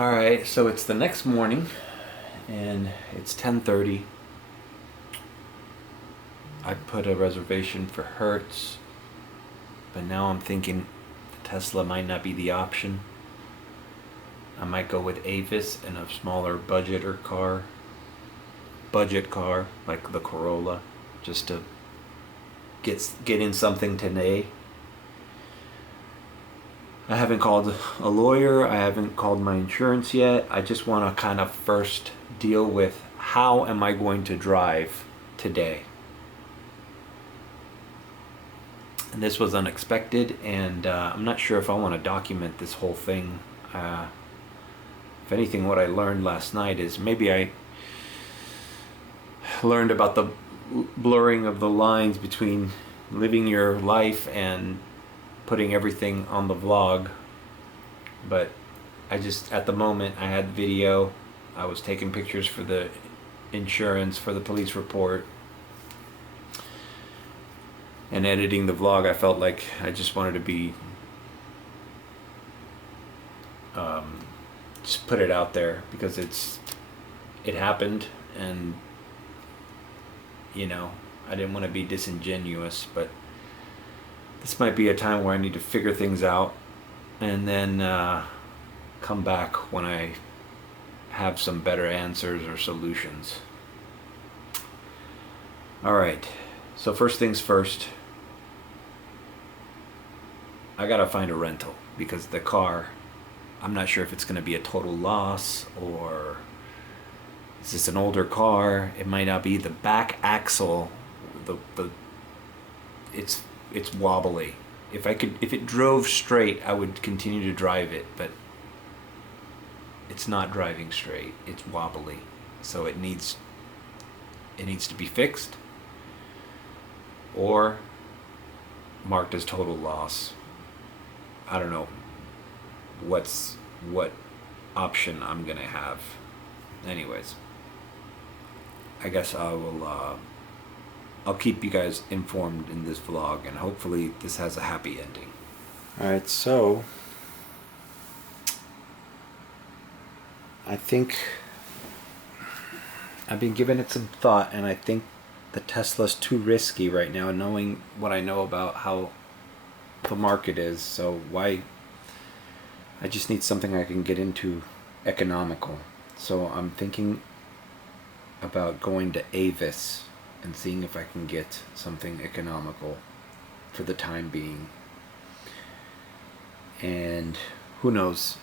Alright, so it's the next morning and it's 10:30. I put a reservation for Hertz, but now I'm thinking the Tesla might not be the option. I might go with Avis and a smaller budget car like the Corolla, just to get in something today. I haven't called a lawyer, I haven't called my insurance yet. I just want to kind of first deal with how am I going to drive today. And this was unexpected, and I'm not sure if I want to document this whole thing. If anything, what I learned last night is maybe I learned about the blurring of the lines between living your life and putting everything on the vlog. But I just, at the moment, I had video. I was taking pictures for the insurance, for the police report, and editing the vlog. I felt like I just wanted to be just put it out there because it happened, and I didn't want to be disingenuous, but this might be a time where I need to figure things out and then come back when I have some better answers or solutions. Alright, so first things first, I gotta find a rental because the car, I'm not sure if it's gonna be a total loss or is this an older car. It might not be. The back axle, it's wobbly. If it drove straight, I would continue to drive it, but it's not driving straight. It's wobbly, so it needs to be fixed or marked as total loss. I don't know what option I'm gonna have. Anyways, I guess I'll keep you guys informed in this vlog, and hopefully this has a happy ending. Alright, so I think I've been giving it some thought, and I think the Tesla's too risky right now, knowing what I know about how the market is. So why? I just need something I can get into economical. So I'm thinking about going to Avis and seeing if I can get something economical for the time being. And who knows?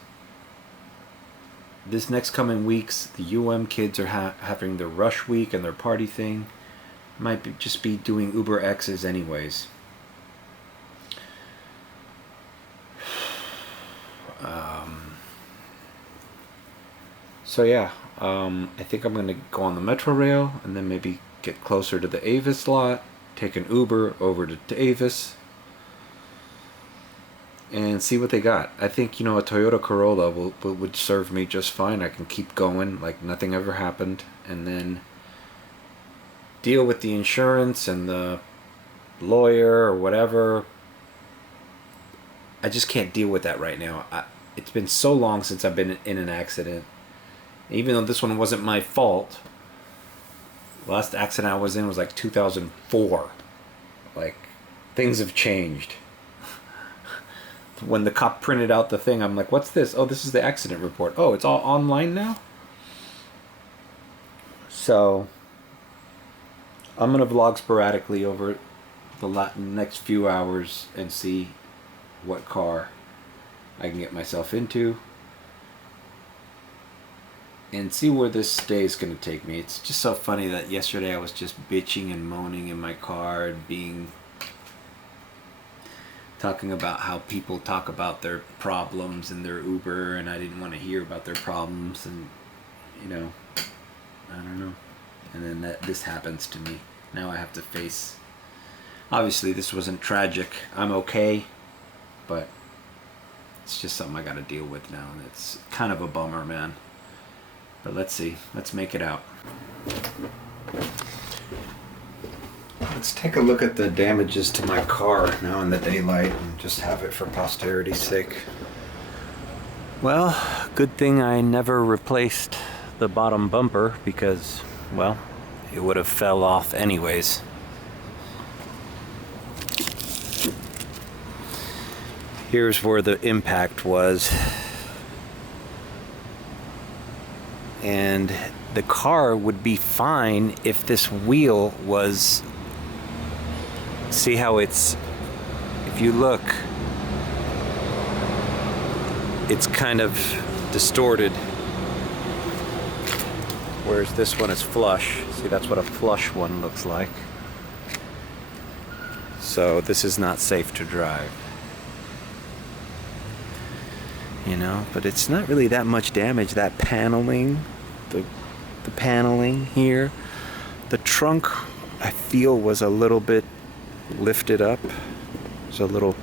This next coming weeks, the kids are having their rush week and their party thing. Might just be doing Uber X's anyways. So yeah, I think I'm going to go on the Metro Rail and then maybe get closer to the Avis lot, take an Uber over to Avis, and see what they got. I think, a Toyota Carolla would serve me just fine. I can keep going like nothing ever happened, and then deal with the insurance and the lawyer or whatever. I just can't deal with that right now. It's been so long since I've been in an accident. Even though this one wasn't my fault, the last accident I was in was like 2004. Like, things have changed. When the cop printed out the thing, I'm like, what's this? Oh, this is the accident report. Oh, it's all online now? So, I'm going to vlog sporadically over the next few hours and see what car I can get myself into and see where this day is going to take me. It's just so funny that yesterday I was just bitching and moaning in my car and talking about how people talk about their problems in their Uber, and I didn't want to hear about their problems, and I don't know. And then this happens to me. Now I have to face, obviously this wasn't tragic, I'm okay, but it's just something I got to deal with now, and it's kind of a bummer, man. But let's see. Let's make it out. Let's take a look at the damages to my car now in the daylight and just have it for posterity's sake. Well, good thing I never replaced the bottom bumper because, well, it would have fell off anyways. Here's where the impact was. And the car would be fine if this wheel was, see how it's, if you look, it's kind of distorted, whereas this one is flush. See, that's what a flush one looks like. So this is not safe to drive. You know, but it's not really that much damage. That paneling, the paneling here, the trunk I feel was a little bit lifted up. There's a little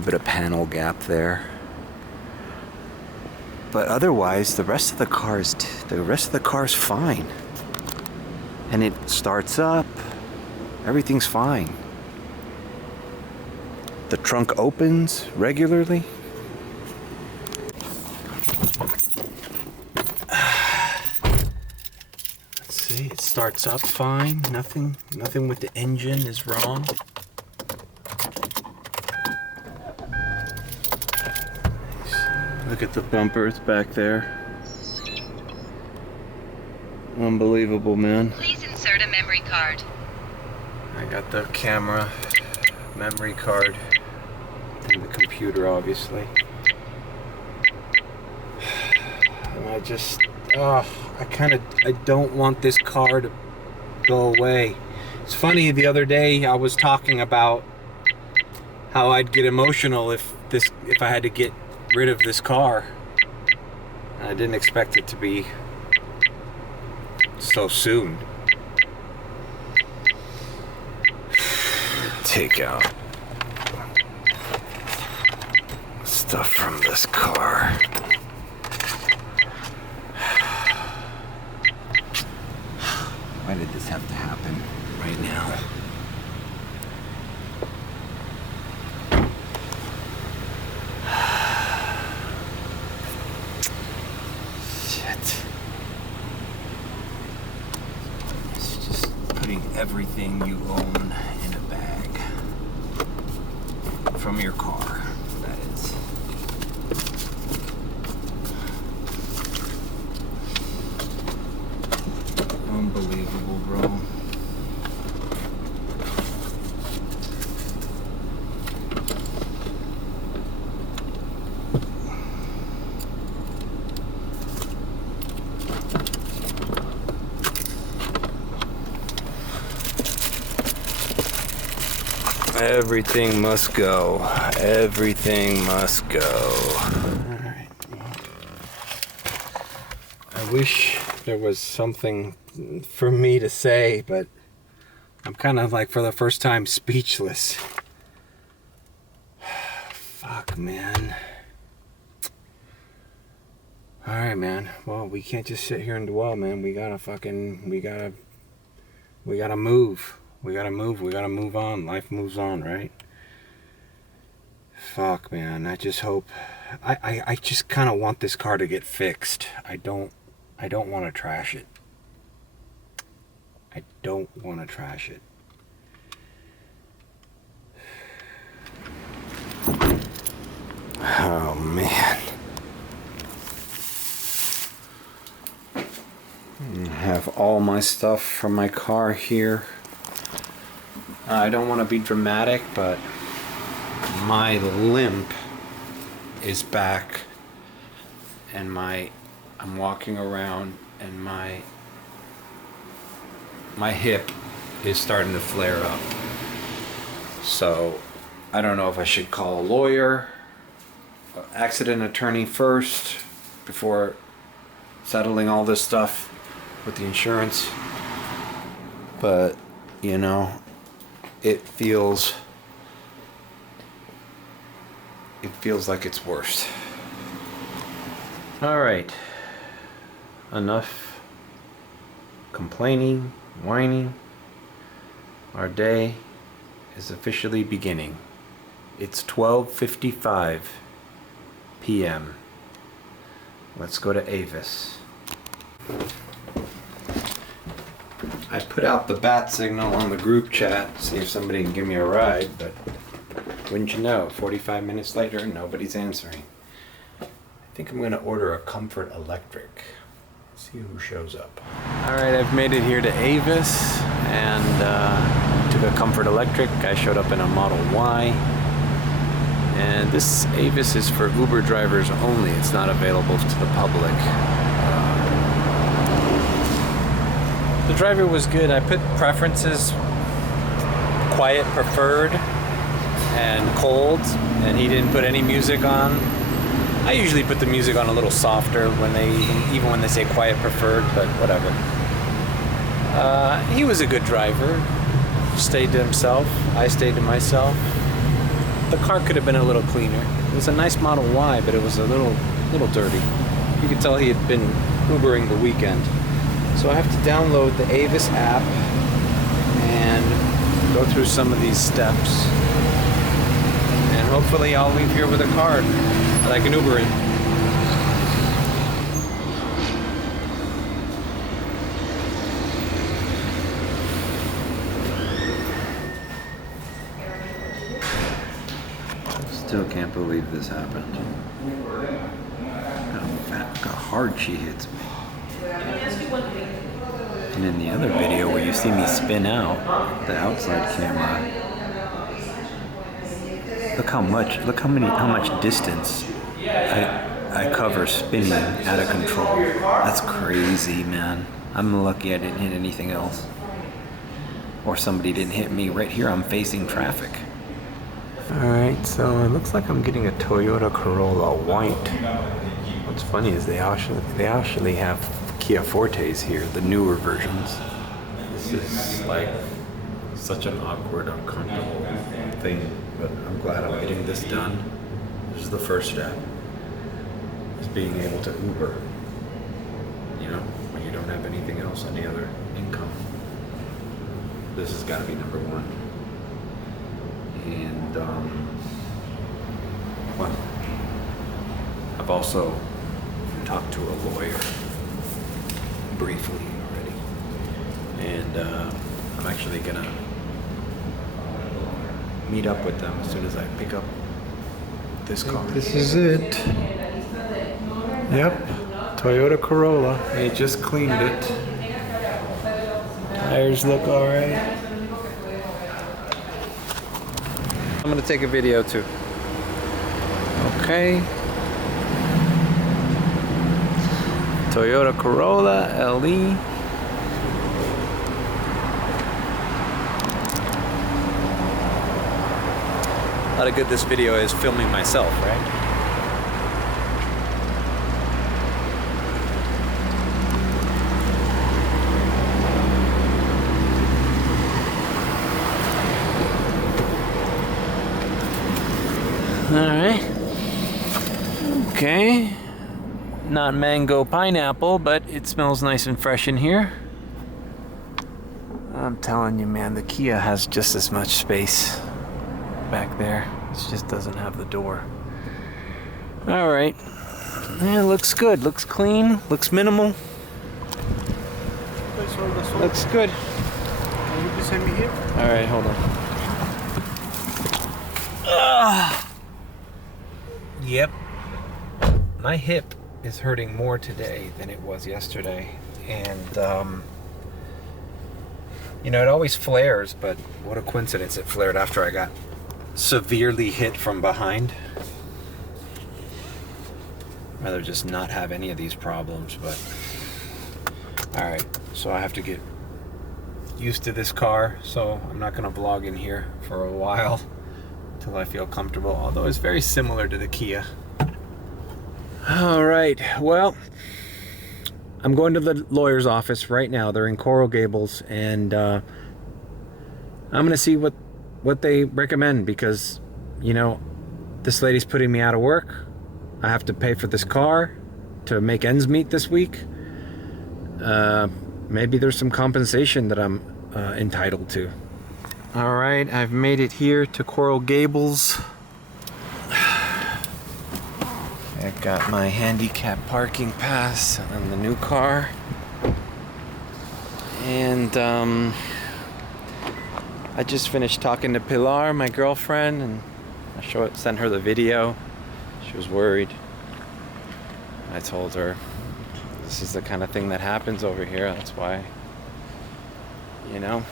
bit of panel gap there. But otherwise, the rest of the car is fine. And it starts up. Everything's fine. The trunk opens regularly. Let's see, it starts up fine. Nothing with the engine is wrong. Look at the bumpers back there. Unbelievable, man. Please insert a memory card. I got the camera, memory card, and the computer, obviously. And I just, I don't want this car to go away. It's funny, the other day I was talking about how I'd get emotional if I had to get rid of this car. And I didn't expect it to be so soon. Take out stuff from this car. Why did this have to happen right now? Shit. It's just putting everything you own in a bag. From your car, that is. Unbelievable, bro. Everything must go. Everything must go. Alright. I wish there was something for me to say, but I'm kind of like, for the first time, speechless. Fuck, man. Alright, man. Well, we can't just sit here and dwell, man. We gotta move. We gotta move on. Life moves on, right? Fuck, man. I just hope... I just kind of want this car to get fixed. I don't want to trash it. I don't want to trash it. Oh, man. I have all my stuff from my car here. I don't want to be dramatic, but my limp is back, and I'm walking around, and my hip is starting to flare up. So I don't know if I should call a lawyer, accident attorney first, before settling all this stuff with the insurance. But, you know, it feels like it's worse. All right, enough complaining, whining. Our day is officially beginning. It's 12:55 p.m. Let's go to Avis. I put out the bat signal on the group chat, see if somebody can give me a ride, but wouldn't you know, 45 minutes later, nobody's answering. I think I'm going to order a Comfort Electric. See who shows up. Alright, I've made it here to Avis and took a Comfort Electric. I showed up in a Model Y. And this Avis is for Uber drivers only. It's not available to the public. The driver was good. I put preferences quiet preferred and cold, and he didn't put any music on. I usually put the music on a little softer even when they say quiet preferred, but whatever. He was a good driver. Stayed to himself. I stayed to myself. The car could have been a little cleaner. It was a nice Model Y, but it was a little dirty. You could tell he had been Ubering the weekend. So I have to download the Avis app and go through some of these steps. And hopefully I'll leave here with a card that I can Uber in. Still can't believe this happened. Look how hard she hits me. And in the other video where you see me spin out, the outside camera, how much distance I cover spinning out of control. That's crazy, man. I'm lucky I didn't hit anything else. Or somebody didn't hit me. Right here I'm facing traffic. Alright, so it looks like I'm getting a Toyota Carolla white. What's funny is they actually have Kia Fortes here, the newer versions. This is like such an awkward, uncomfortable thing, but I'm glad I'm getting this done. This is the first step, is being able to Uber. You know, when you don't have anything else, any other income. This has got to be number one. And well, I've also talked to a lawyer briefly already, and I'm actually gonna meet up with them as soon as I pick up this car. This is it. Yep, Toyota Corolla. They just cleaned it. Tires look alright. I'm gonna take a video too. Okay. Toyota Carolla LE. A lot of good this video is filming myself, right? Alright. Okay. Not mango pineapple, but it smells nice and fresh in here. I'm telling you, man, the Kia has just as much space back there. It just doesn't have the door. Alright. Yeah, looks good. Looks clean. Looks minimal. Looks good. Can you please send me here? Alright, hold on. Yep. My hip is hurting more today than it was yesterday. And, you know, it always flares, but what a coincidence it flared after I got severely hit from behind. I'd rather just not have any of these problems, but alright, so I have to get used to this car, so I'm not going to vlog in here for a while until I feel comfortable, although it's very similar to the Kia. Alright, well, I'm going to the lawyer's office right now. They're in Coral Gables, and I'm going to see what they recommend, because, you know, this lady's putting me out of work. I have to pay for this car to make ends meet this week. Maybe there's some compensation that I'm entitled to. Alright, I've made it here to Coral Gables. Got my handicap parking pass on the new car. And I just finished talking to Pilar, my girlfriend, and I sent her the video. She was worried. I told her this is the kind of thing that happens over here. That's why, you know,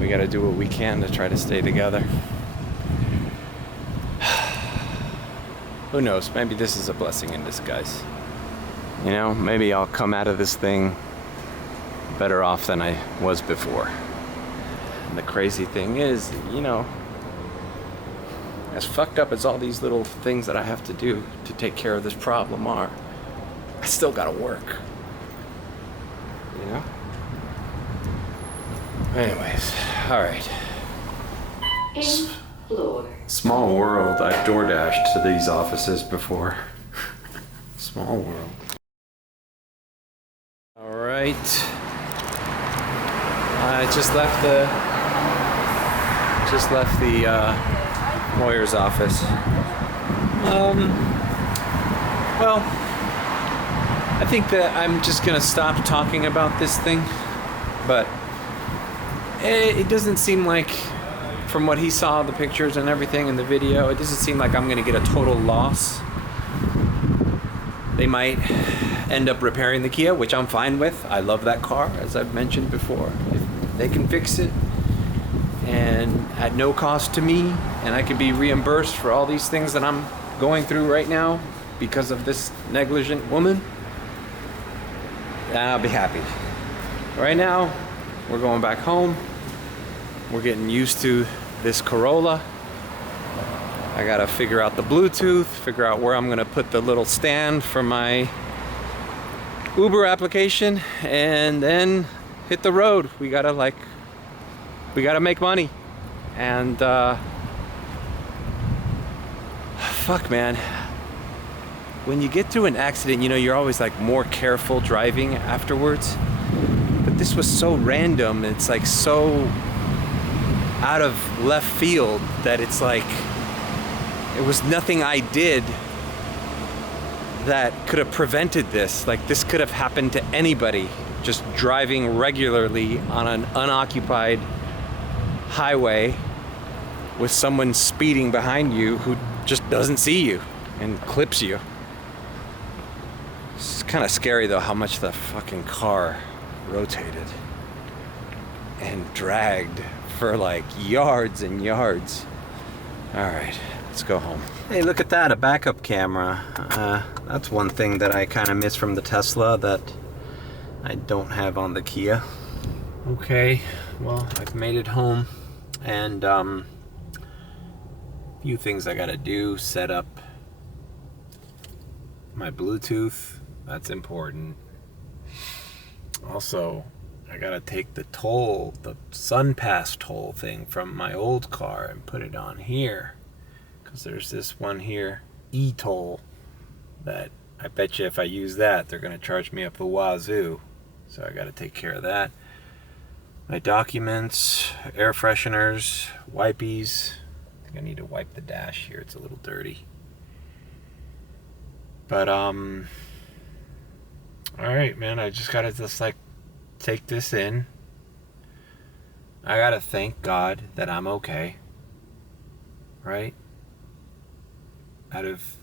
we got to do what we can to try to stay together. Who knows? Maybe this is a blessing in disguise. You know, maybe I'll come out of this thing better off than I was before. And the crazy thing is, you know, as fucked up as all these little things that I have to do to take care of this problem are, I still gotta work. You know? Anyways, alright. Small world. I've DoorDashed to these offices before. Small world. Alright. I just left the lawyer's office. Well, I think that I'm just gonna stop talking about this thing, but it doesn't seem like, from what he saw, the pictures and everything in the video, it doesn't seem like I'm gonna get a total loss. They might end up repairing the Kia, which I'm fine with. I love that car, as I've mentioned before. If they can fix it, and at no cost to me, and I could be reimbursed for all these things that I'm going through right now because of this negligent woman, then I'll be happy. Right now, we're going back home. We're getting used to this Corolla. I gotta figure out the Bluetooth, figure out where I'm gonna put the little stand for my Uber application, and then hit the road. We gotta make money. And fuck, man, when you get through an accident, you know, you're always like more careful driving afterwards, but this was so random. It's like so out of left field that it's like it was nothing I did that could have prevented this. Like, this could have happened to anybody just driving regularly on an unoccupied highway with someone speeding behind you who just doesn't see you and clips you. It's kind of scary though how much the fucking car rotated and dragged for like yards and yards. All right, let's go home. Hey, look at that, a backup camera. That's one thing that I kind of miss from the Tesla that I don't have on the Kia. Okay, well, I've made it home, and few things I gotta do. Set up my Bluetooth, that's important. Also, I gotta take the toll, the SunPass toll thing from my old car and put it on here, because there's this one here, e-toll, that I bet you if I use that, they're gonna charge me up the wazoo. So I gotta take care of that. My documents, air fresheners, wipies. I think I need to wipe the dash here, it's a little dirty. But alright, man, I just gotta take this in. I gotta thank God that I'm okay, right? Out of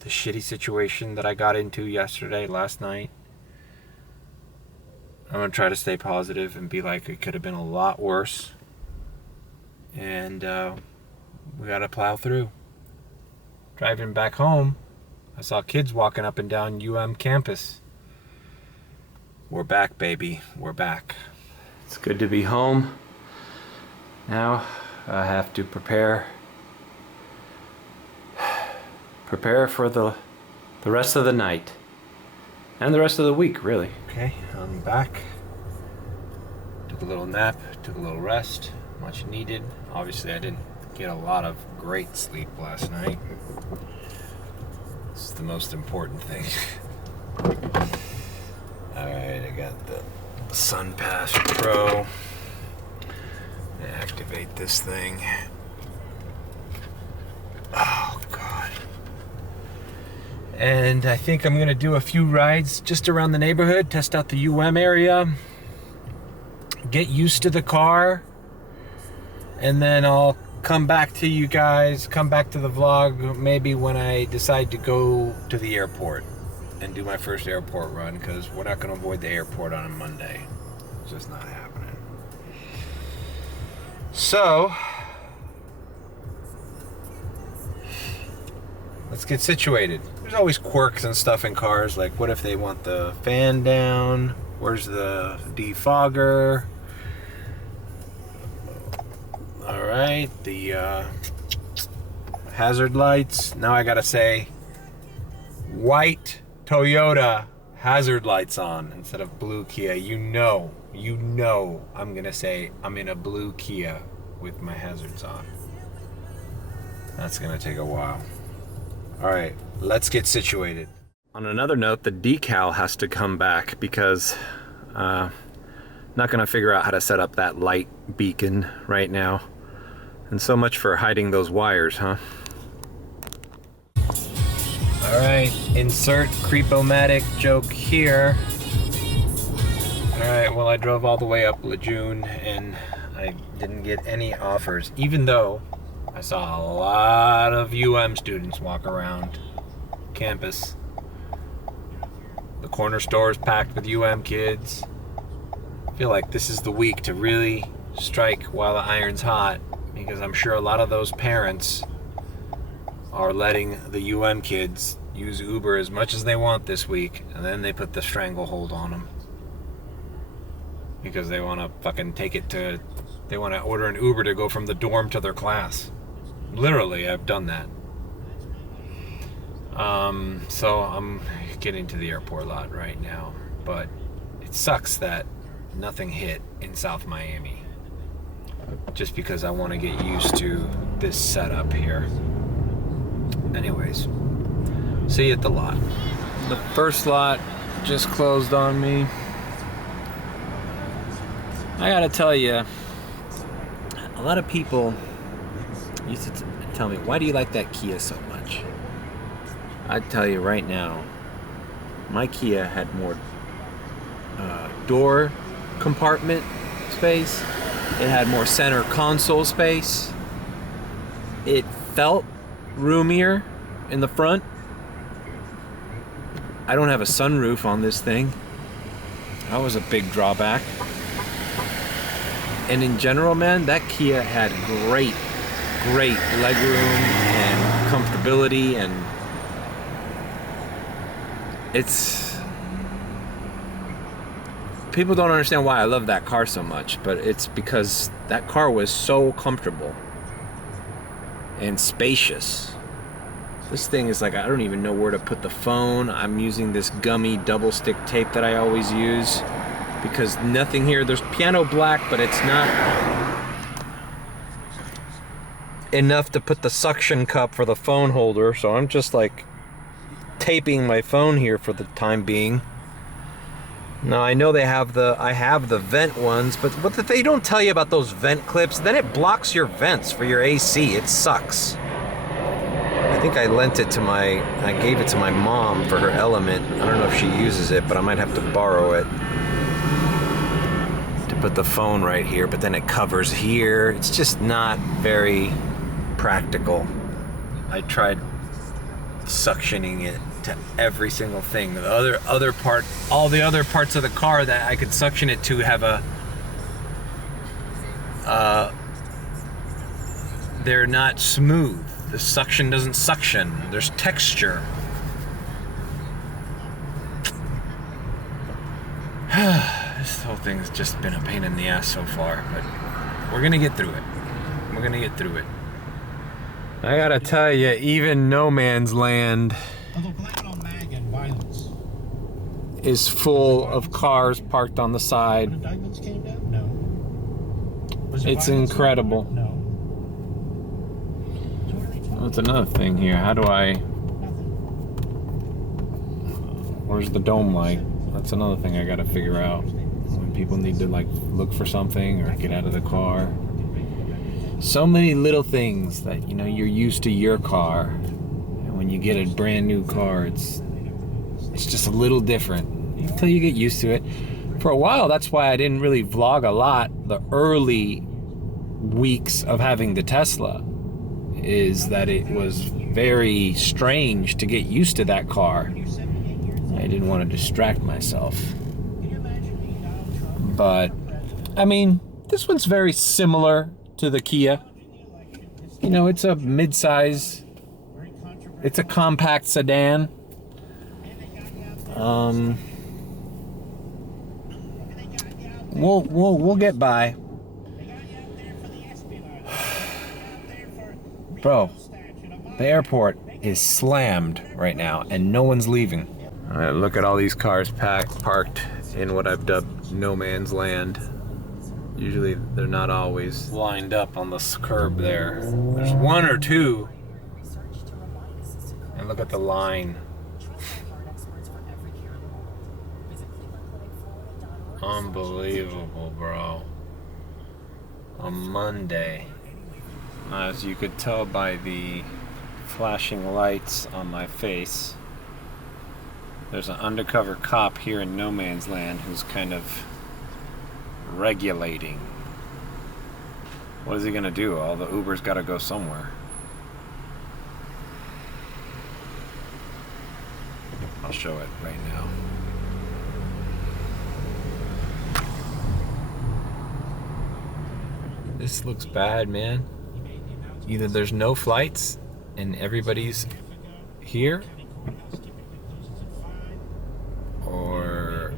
the shitty situation that I got into last night, I'm gonna try to stay positive and be like, it could have been a lot worse, and we gotta plow through. Driving back home, I saw kids walking up and down campus. We're back, baby. We're back. It's good to be home. Now I have to prepare for the rest of the night and the rest of the week, really. Okay, I'm back. Took a little nap, took a little rest, much needed. Obviously, I didn't get a lot of great sleep last night. This is the most important thing. Alright, I got the SunPass Pro. Activate this thing. Oh, God. And I think I'm gonna do a few rides just around the neighborhood, test out the UM area, get used to the car, and then I'll come back to you guys, come back to the vlog maybe when I decide to go to the airport and do my first airport run, because we're not gonna avoid the airport on a Monday. It's just not happening. So, let's get situated. There's always quirks and stuff in cars, like what if they want the fan down? Where's the defogger? Alright, the hazard lights. Now I gotta say, white Toyota hazard lights on instead of blue Kia. You know I'm gonna say I'm in a blue Kia with my hazards on. That's gonna take a while. Alright, let's get situated. On another note, the decal has to come back because not gonna figure out how to set up that light beacon right now. And so much for hiding those wires, huh? Alright, insert creepomatic joke here. Alright, well I drove all the way up Lejeune and I didn't get any offers, even though I saw a lot of UM students walk around campus. The corner store is packed with UM kids. I feel like this is the week to really strike while the iron's hot, because I'm sure a lot of those parents are letting the UM kids use Uber as much as they want this week, and then they put the stranglehold on them because they want to fucking they want to order an Uber to go from the dorm to their class. Literally, I've done that. So I'm getting to the airport lot right now, but it sucks that nothing hit in South Miami, just because I want to get used to this setup here. Anyways, see you at the lot. The first lot just closed on me. I gotta tell you, a lot of people used to tell me, why do you like that Kia so much? I'd tell you right now, my Kia had more door compartment space. It had more center console space. It felt roomier in the front. I don't have a sunroof on this thing. That was a big drawback. And in general, man, that Kia had great legroom and comfortability, and people don't understand why I love that car so much, but it's because that car was so comfortable and spacious. This thing is like, I don't even know where to put the phone. I'm using this gummy double stick tape that I always use because nothing here, there's piano black, but it's not enough to put the suction cup for the phone holder, so I'm just like taping my phone here for the time being. Now I know I have the vent ones, but what they don't tell you about those vent clips, then it blocks your vents for your AC. It sucks. I think I gave it to my mom for her Element. I don't know if she uses it, but I might have to borrow it to put the phone right here, but then it covers here. It's just not very practical. I tried suctioning it to every single thing. All the other parts of the car that I could suction it to have they're not smooth. The suction doesn't suction. There's texture. This whole thing has just been a pain in the ass so far, but we're gonna get through it. We're gonna get through it. I gotta tell you, even no man's land is full of cars parked on the side. It's incredible. That's another thing here. Where's the dome light? That's another thing I gotta figure out. When people need to like look for something or get out of the car. So many little things that, you know, you're used to your car. And when you get a brand new car, it's just a little different until you get used to it. For a while, that's why I didn't really vlog a lot the early weeks of having the Tesla, is that it was very strange to get used to that car. I didn't want to distract myself. But, I mean, this one's very similar to the Kia. You know, it's a mid-size, it's a compact sedan. We'll get by. Bro, the airport is slammed right now and no one's leaving. All right, look at all these cars parked in what I've dubbed no man's land. Usually they're not always lined up on this curb there. There's one or two. And look at the line. Unbelievable, bro. On Monday. As you could tell by the flashing lights on my face, there's an undercover cop here in no man's land who's kind of regulating. What is he gonna do? All the Ubers gotta go somewhere. I'll show it right now. This looks bad, man. Either there's no flights and everybody's here, or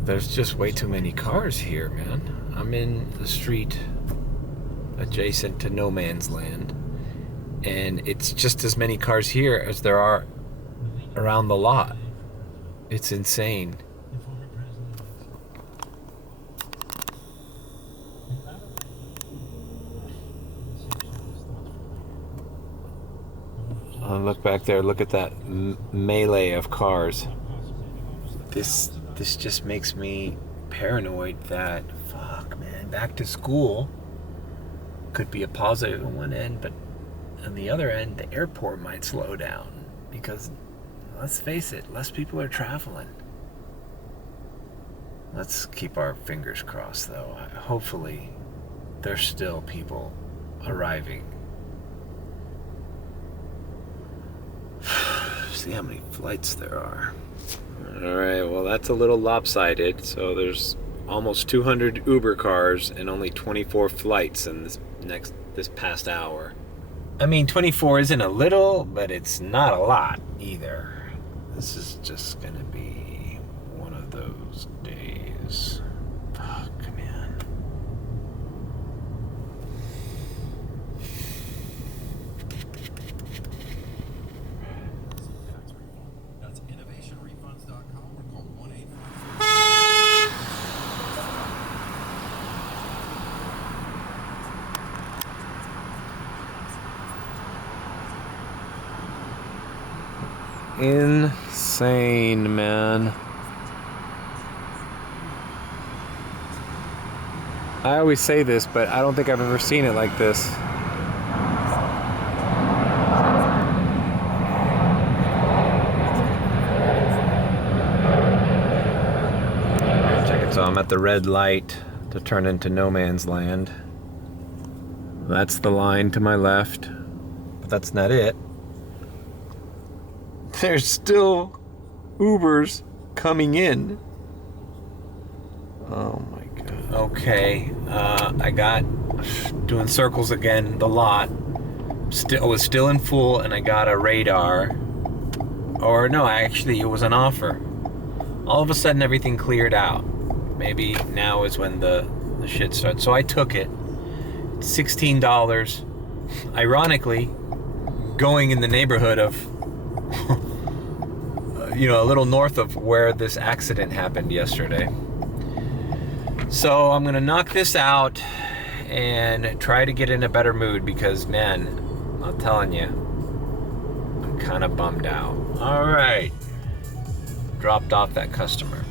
there's just way too many cars here, man. I'm in the street adjacent to no man's land, and it's just as many cars here as there are around the lot. It's insane. Look back there, look at that melee of cars. This just makes me paranoid that, fuck, man, back to school could be a positive on one end, but on the other end, the airport might slow down because, let's face it, less people are traveling. Let's keep our fingers crossed, though. Hopefully, there's still people arriving. See how many flights there are. Alright, well, that's a little lopsided. So there's almost 200 Uber cars and only 24 flights in this past hour. I mean, 24 isn't a little, but it's not a lot either. This is just gonna be one of those days. Fuck, man. Insane, man. I always say this, but I don't think I've ever seen it like this. Check it. So I'm at the red light to turn into no man's land. That's the line to my left, but that's not it. There's still Ubers coming in. Oh my god. Okay, I got doing circles again. The lot was still in full, and I got a radar. Or no, actually, it was an offer. All of a sudden, everything cleared out. Maybe now is when the shit starts. So I took it. $16. Ironically, going in the neighborhood of a little north of where this accident happened yesterday. So I'm gonna knock this out and try to get in a better mood because, man, I'm telling you, I'm kind of bummed out. All right, dropped off that customer.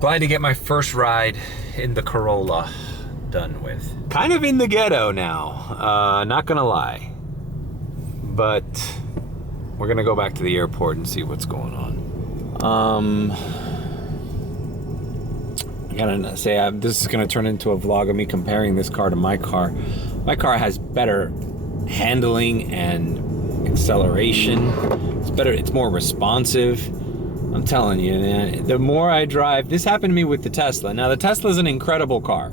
Glad to get my first ride in the Carolla. done with. Kind of in the ghetto now, not gonna lie. But we're gonna go back to the airport and see what's going on. I gotta say, this is gonna turn into a vlog of me comparing this car to my car. My car has better handling and acceleration. It's better, it's more responsive. I'm telling you, man, the more I drive, this happened to me with the Tesla. Now, the Tesla is an incredible car.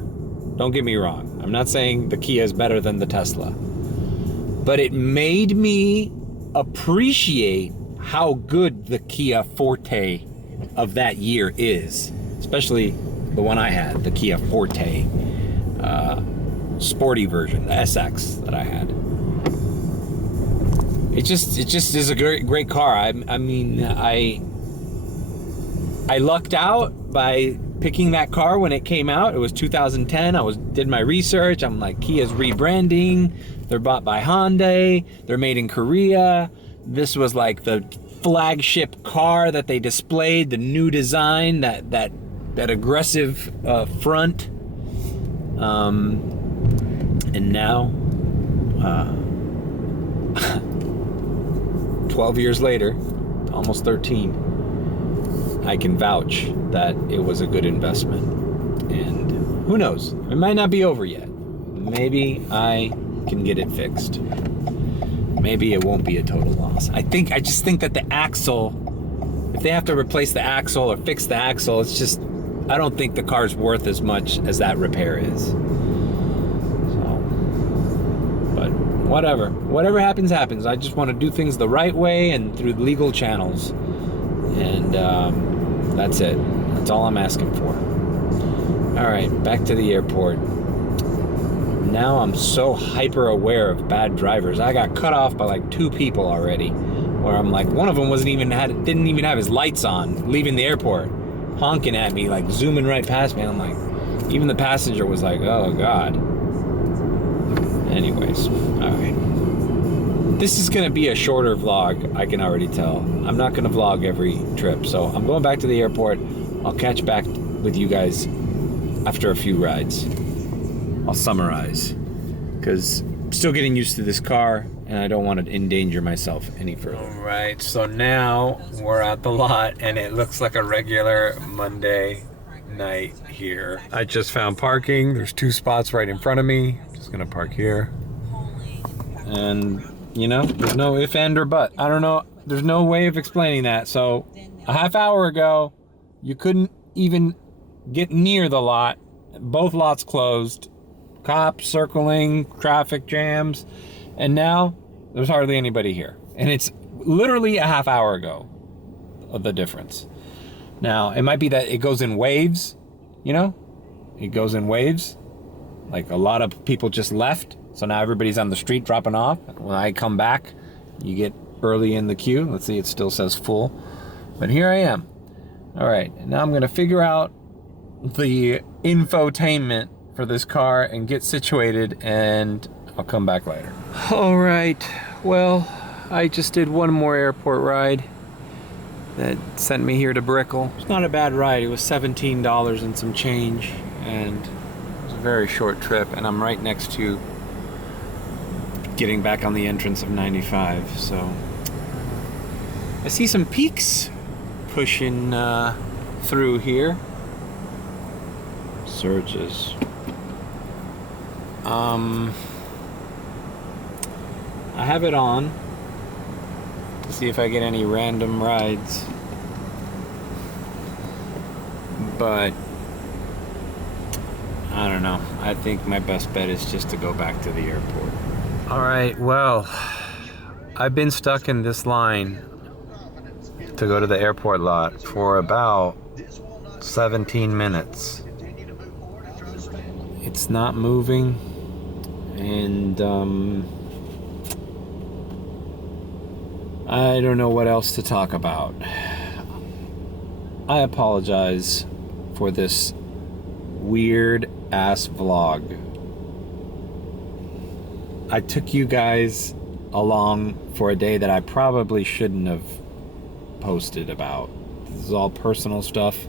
Don't get me wrong. I'm not saying the Kia is better than the Tesla. But it made me appreciate how good the Kia Forte of that year is. Especially the one I had, the Kia Forte sporty version, the SX that I had. It just is a great car. I mean, I lucked out by picking that car when it came out. It was 2010. Did my research. I'm like, Kia's rebranding. They're bought by Hyundai. They're made in Korea. This was like the flagship car that they displayed, the new design, that aggressive front. And now, 12 years later, almost 13, I can vouch that it was a good investment. And who knows? It might not be over yet. Maybe I can get it fixed. Maybe it won't be a total loss. I just think that the axle, if they have to replace the axle or fix the axle, it's just, I don't think the car's worth as much as that repair is. Whatever happens, happens. I just want to do things the right way and through legal channels. And that's it. That's all I'm asking for. All right, back to the airport. Now I'm so hyper aware of bad drivers. I got cut off by like 2 people already, where I'm like, one of them didn't even have his lights on leaving the airport, honking at me, like zooming right past me. I'm like, even the passenger was like, oh God. Anyways, all right. This is gonna be a shorter vlog, I can already tell. I'm not gonna vlog every trip, so I'm going back to the airport. I'll catch back with you guys after a few rides. I'll summarize, because I'm still getting used to this car, and I don't want to endanger myself any further. All right, so now we're at the lot, and it looks like a regular Monday night here. I just found parking. There's 2 spots right in front of me. Just gonna park here. And, you know, there's no if, and, or but. I don't know. There's no way of explaining that. So, a half hour ago, you couldn't even get near the lot. Both lots closed. Cops circling, traffic jams. And now, there's hardly anybody here. And it's literally a half hour ago of the difference. Now, it might be that it goes in waves, you know? It goes in waves. Like, a lot of people just left, so now everybody's on the street dropping off. When I come back, you get early in the queue. Let's see, it still says full. But here I am. All right, now I'm gonna figure out the infotainment for this car and get situated, and I'll come back later. All right, well, I just did one more airport ride that sent me here to Brickell. It's not a bad ride. It was $17 and some change, and it was a very short trip, and I'm right next to getting back on the entrance of 95, so I see some peaks pushing through here. Surges. I have it on to see if I get any random rides, but I don't know. I think my best bet is just to go back to the airport. All right, well, I've been stuck in this line to go to the airport lot for about 17 minutes. It's not moving, and I don't know what else to talk about. I apologize for this weird ass vlog. I took you guys along for a day that I probably shouldn't have posted about. This is all personal stuff,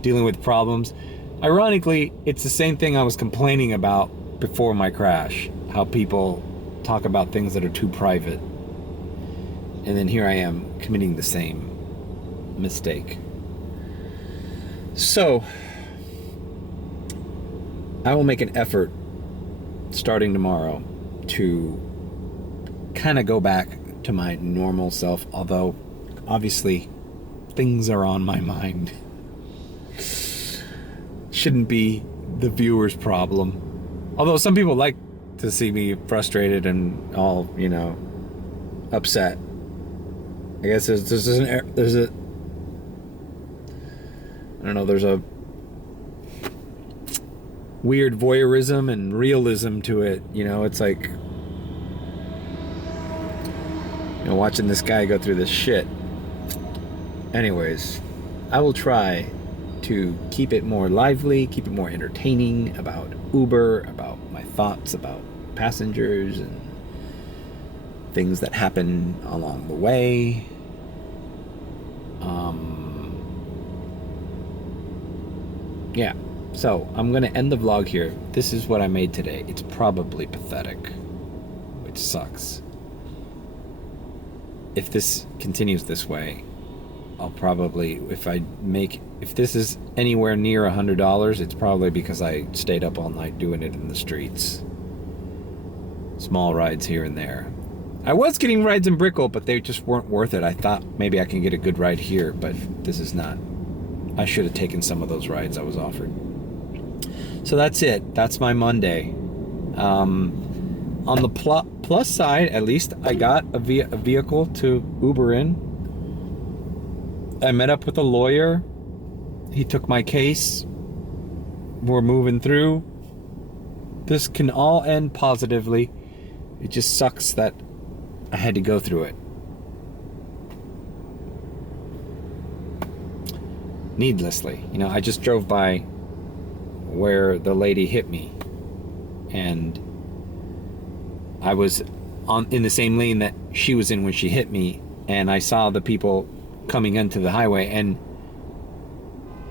dealing with problems. Ironically, it's the same thing I was complaining about before my crash. How people talk about things that are too private. And then here I am committing the same mistake. So, I will make an effort starting tomorrow to kind of go back to my normal self, although obviously things are on my mind. Shouldn't be the viewer's problem. Although some people like to see me frustrated and all, upset. I guess there's a weird voyeurism and realism to it. It's like, watching this guy go through this shit. Anyways, I will try to keep it more lively, keep it more entertaining about Uber, about my thoughts about passengers and things that happen along the way. Yeah, so I'm gonna end the vlog here. This is what I made today. It's probably pathetic, which sucks. If this continues this way, I'll probably, if this is anywhere near $100, it's probably because I stayed up all night doing it in the streets. Small rides here and there. I was getting rides in Brickell, but they just weren't worth it. I thought maybe I can get a good ride here, but this is not. I should have taken some of those rides I was offered. So that's it. That's my Monday. On the plus side, at least I got a vehicle to Uber in. I met up with a lawyer. He took my case. We're moving through. This can all end positively. It just sucks that I had to go through it. Needlessly. I just drove by where the lady hit me. And I was in the same lane that she was in when she hit me. And I saw the people coming into the highway, and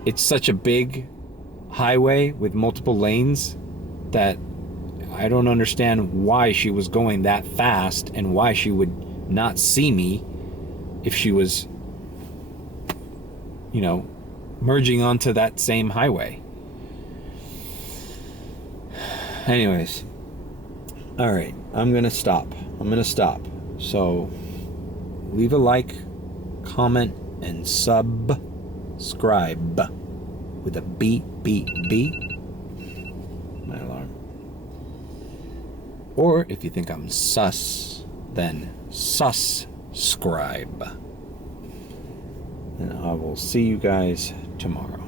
it's such a big highway with multiple lanes that I don't understand why she was going that fast and why she would not see me if she was, merging onto that same highway. Anyways, all right, I'm gonna stop. So leave a like, comment, and subscribe with a B. My alarm. Or if you think I'm sus, then subscribe. And I will see you guys tomorrow.